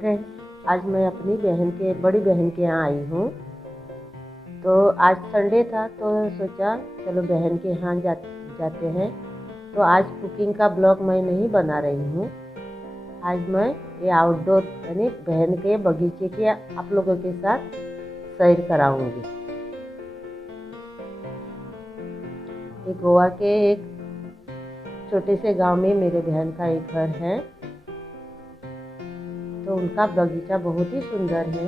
Friends, आज मैं अपनी बड़ी बहन के यहाँ आई हूँ। तो आज संडे था तो सोचा चलो बहन के यहाँ जाते हैं। तो आज कुकिंग का ब्लॉग मैं नहीं बना रही हूँ। आज मैं ये आउटडोर यानी बहन के बगीचे की आप लोगों के साथ सैर कराऊंगी। ये गोवा के एक छोटे से गांव में मेरे बहन का एक घर है। तो उनका बगीचा बहुत ही सुंदर है।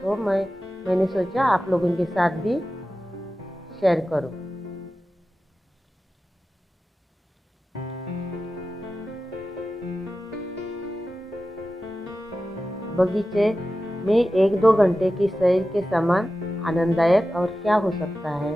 तो मैंने सोचा आप लोगों के साथ भी शेयर करूं। बगीचे में 1-2 घंटे की सैर के समान आनंददायक और क्या हो सकता है।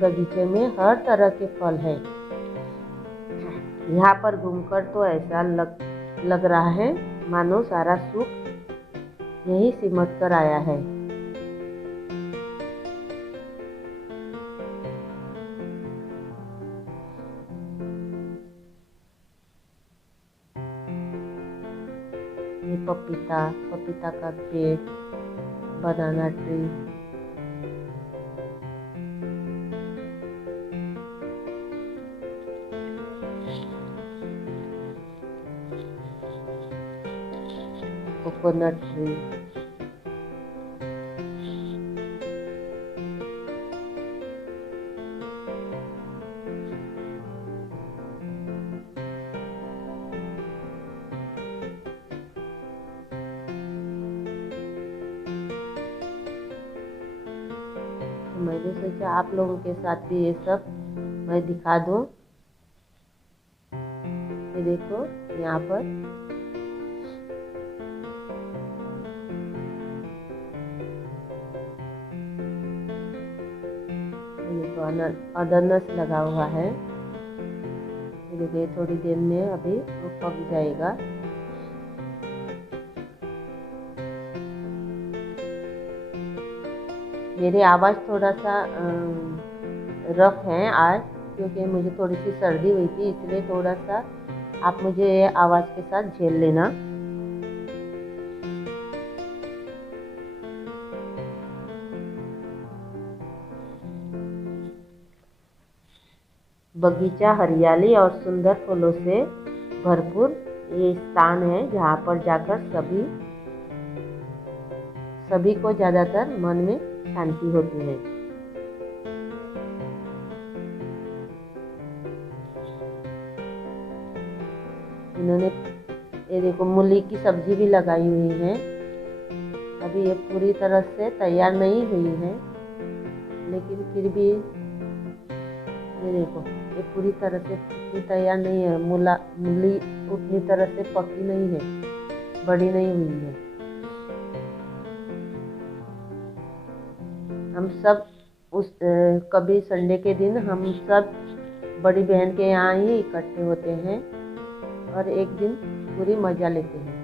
बगीचे में हर तरह के फल हैं। यहाँ पर घूमकर तो ऐसा लग रहा है मानो सारा सुख यही सिमट कर आया है। ये पपीता का पेड़, बनाना ट्री, कोकोनट ट्री, तो मैंने सोचा आप लोगों के साथ भी ये सब मैं दिखा दूं। ये देखो यहाँ पर अनानास लगा हुआ है। ये देखिए थोड़ी देर में अभी वो पक जाएगा। मेरी आवाज़ थोड़ा सा रफ है आज, क्योंकि मुझे थोड़ी सी सर्दी हुई थी, इसलिए थोड़ा सा आप मुझे आवाज़ के साथ झेल लेना। बगीचा हरियाली और सुंदर फूलों से भरपूर ये स्थान है जहाँ पर जाकर सभी को ज़्यादातर मन में शांति होती है। इन्होंने ये देखो मूली की सब्जी भी लगाई हुई है। अभी ये पूरी तरह से तैयार नहीं हुई है, लेकिन फिर भी ये देखो ये पूरी तरह से इतनी तैयार नहीं है। मूली उतनी तरह से पकी नहीं है, बड़ी नहीं हुई है। हम सब कभी संडे के दिन हम सब बड़ी बहन के यहाँ ही इकट्ठे होते हैं और एक दिन पूरी मजा लेते हैं।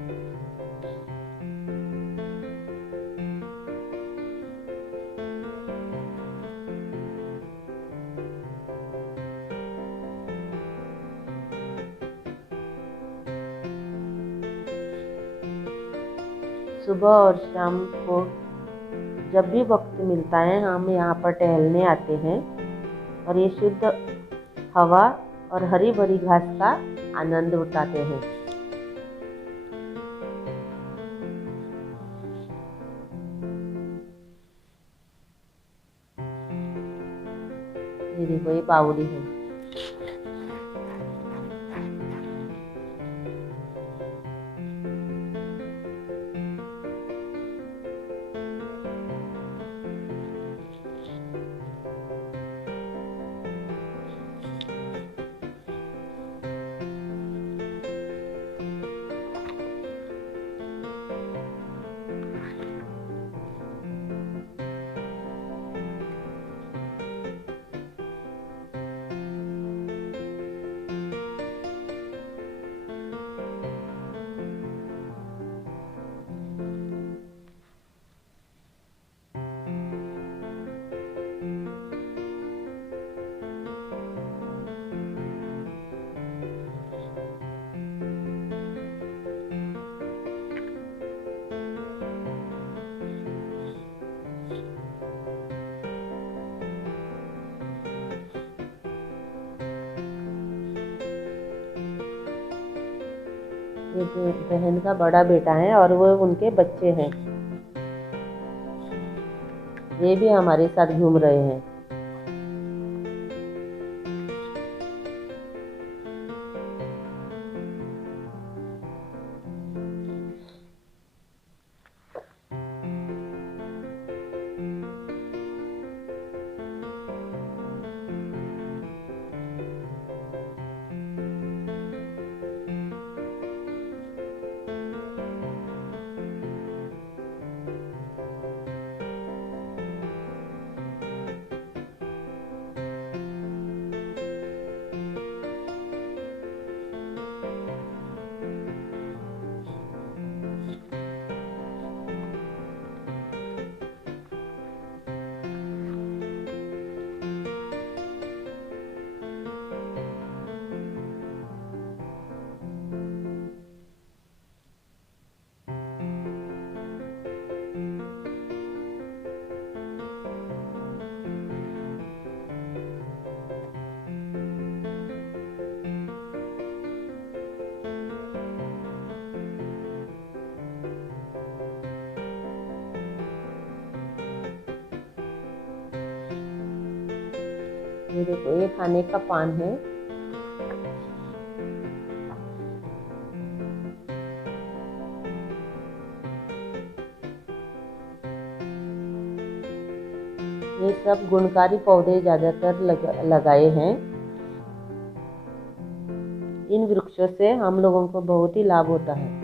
सुबह और शाम को जब भी वक्त मिलता है हम यहाँ पर टहलने आते हैं और ये शुद्ध हवा और हरी भरी घास का आनंद उठाते हैं। ये देखो ये बावड़ी है। ये बहन का बड़ा बेटा है और वो उनके बच्चे हैं। ये भी हमारे साथ घूम रहे हैं। ये देखो, ये खाने का पान है। ये सब गुणकारी पौधे ज्यादातर लगाए हैं। इन वृक्षों से हम लोगों को बहुत ही लाभ होता है।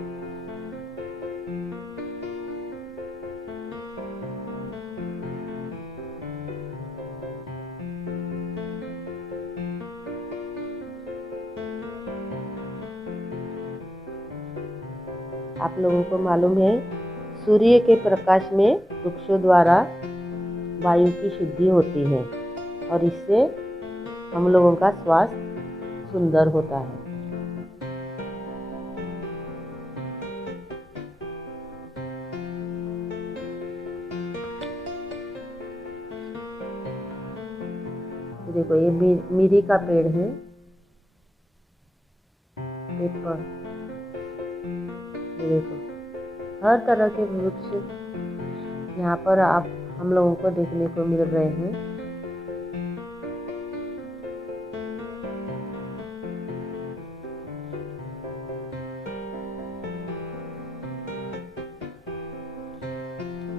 आप लोगों को मालूम है, सूर्य के प्रकाश में वृक्षों द्वारा वायु की शुद्धि होती है और इससे हम लोगों का स्वास्थ्य सुंदर होता है। देखो, ये मिरी का पेड़ है। पेपर, ये देखो, हर तरह के वृक्ष यहाँ पर आप हम लोगों को देखने को मिल रहे हैं।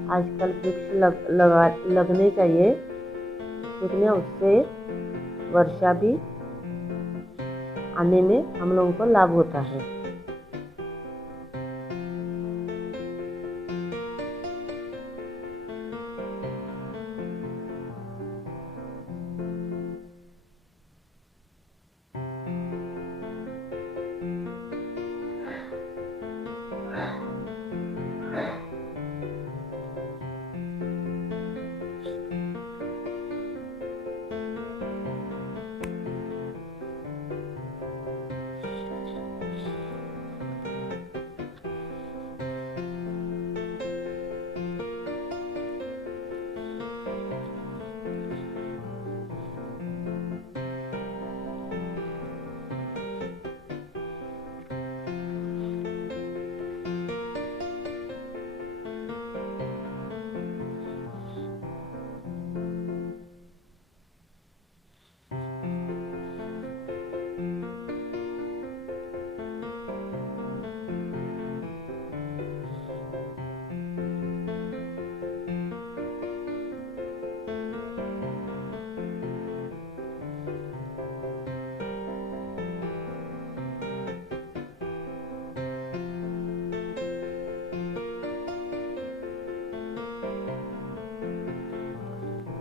आजकल वृक्ष लगने चाहिए, क्योंकि उससे वर्षा भी आने में हम लोगों को लाभ होता है।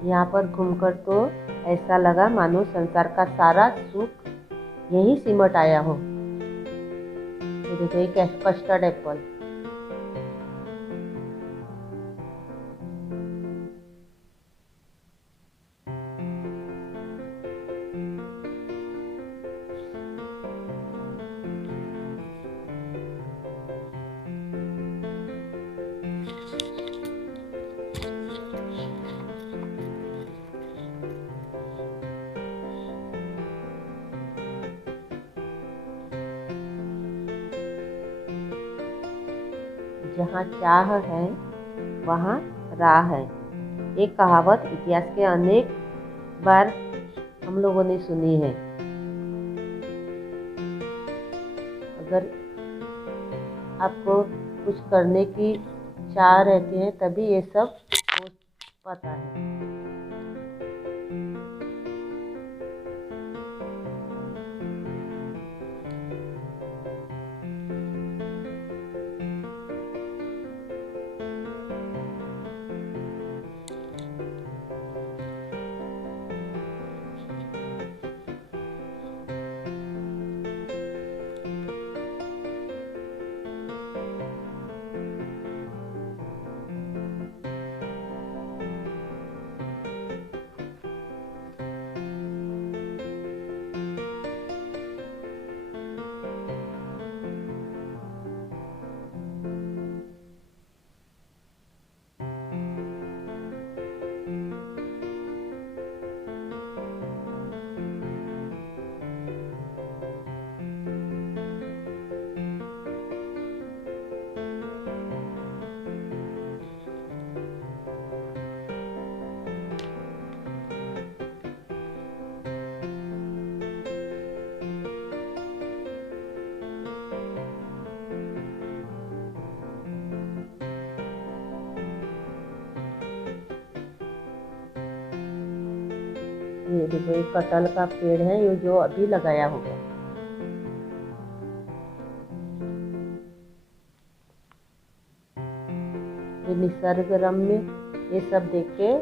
यहाँ पर घूमकर तो ऐसा लगा मानो संसार का सारा सुख यही सिमट आया हो। ये देखो, ये कस्टर्ड एप्पल। जहाँ चाह है वहाँ राह है। एक कहावत इतिहास के अनेक बार हम लोगों ने सुनी है। अगर आपको कुछ करने की चाह रहती है तभी ये सब हो पाता है। ये देखो, एक कटहल का पेड़ है ये जो अभी लगाया होगा। ये निसर्ग रम्य ये सब देख के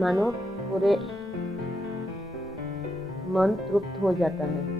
मानो पूरे मन तृप्त हो जाता है।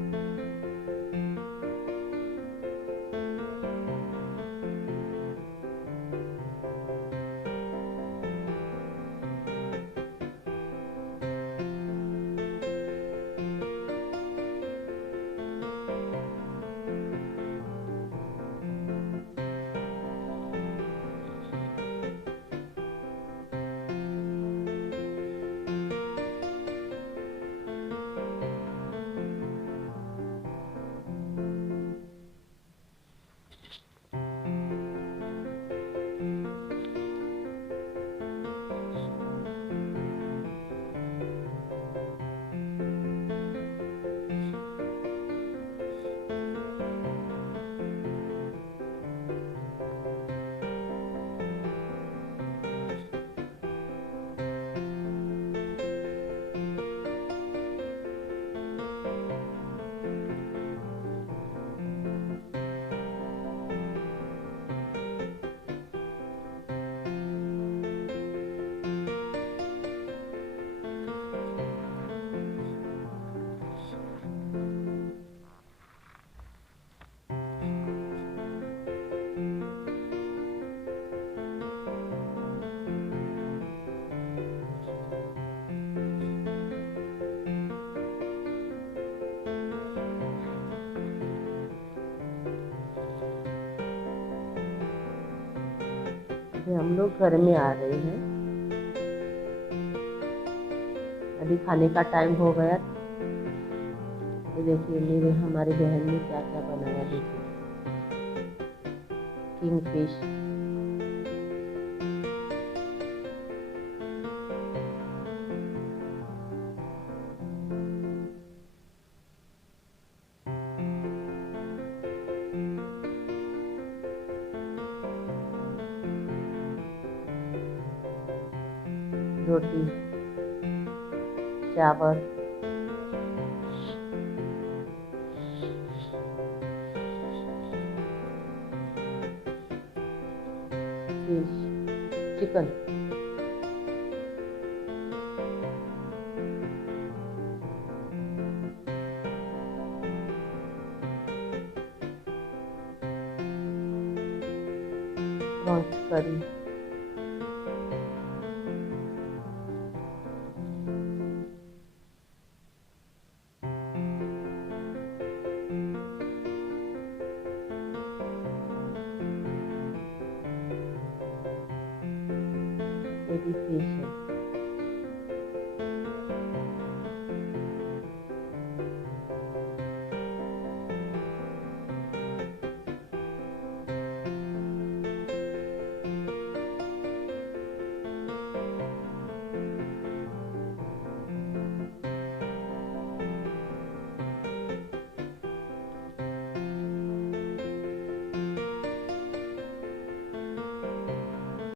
अभी हम लोग घर में आ रहे हैं। अभी खाने का टाइम हो गया। ये देखिए हमारी बहन ने क्या क्या बनाया। देखिए, किंग फिश, रोटी, चावल, फिश, चिकन, प्रॉन्स करी, ये भी फिश है।